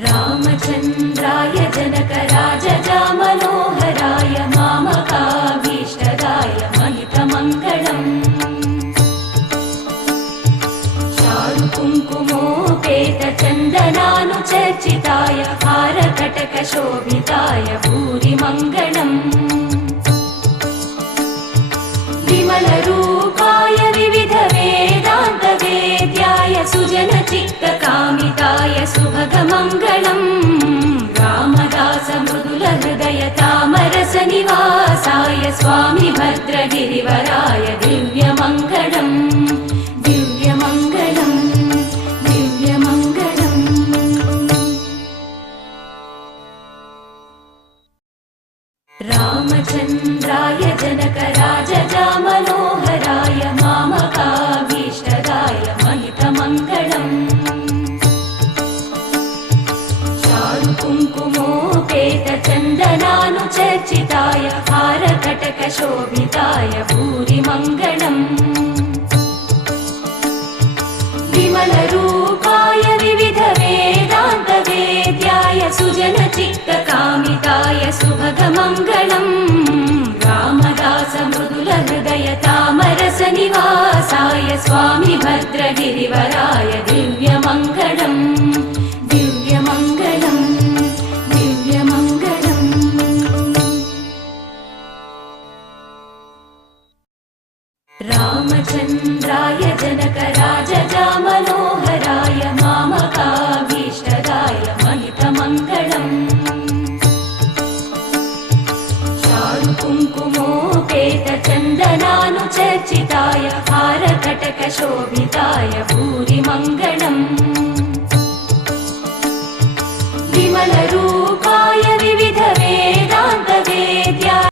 रामचन्द्राय जनकराजजामनोहराय मामकाभीष्टदाय महितमङ्गलम् चारुकुङ्कुमोपेतचन्दनानुचर्चिताय हारकटकशोभिताय भूरिमङ्गलम् विमलरूपाय विविधवेदान्तवेद्याय सुजनचित्तकामिताय सुभगमङ्गलम् रामदासमृदुलहृदय तामरसनिवासाय स्वामी भद्रगिरिवराय दिव्यमङ्गलम् दिव्यमङ्गलम् दिव्यमङ्गलम्। रामचन्द्राय जनकराजजामनोहराय मामकाभीष्टदाय महितमङ्गलम् चारुकुङ्कुमोपेतचन्दनानुचर्चिताय हारकटकशोभिताय भूरिमङ्गलम्। विमलरूपाय विविधवेदान्तवेद्याय सुजनचित्तकामिताय सुभगमङ्गलम् रामदासमृदुलहृदय तामरसनिवासाय स्वामी भद्रगिरिवराय दिव्यमङ्गलम् दिव्यमङ्गलम् दिव्यमङ्गलम्। रामचन्द्राय जनकराजजामनोहराय मामकाभीष्टदाय महितमङ्गलम् चारुकुङ्कुमोपेतचन्दनानुचर्चिताय हारकटकशोभिताय भूरिमङ्गलम् विमल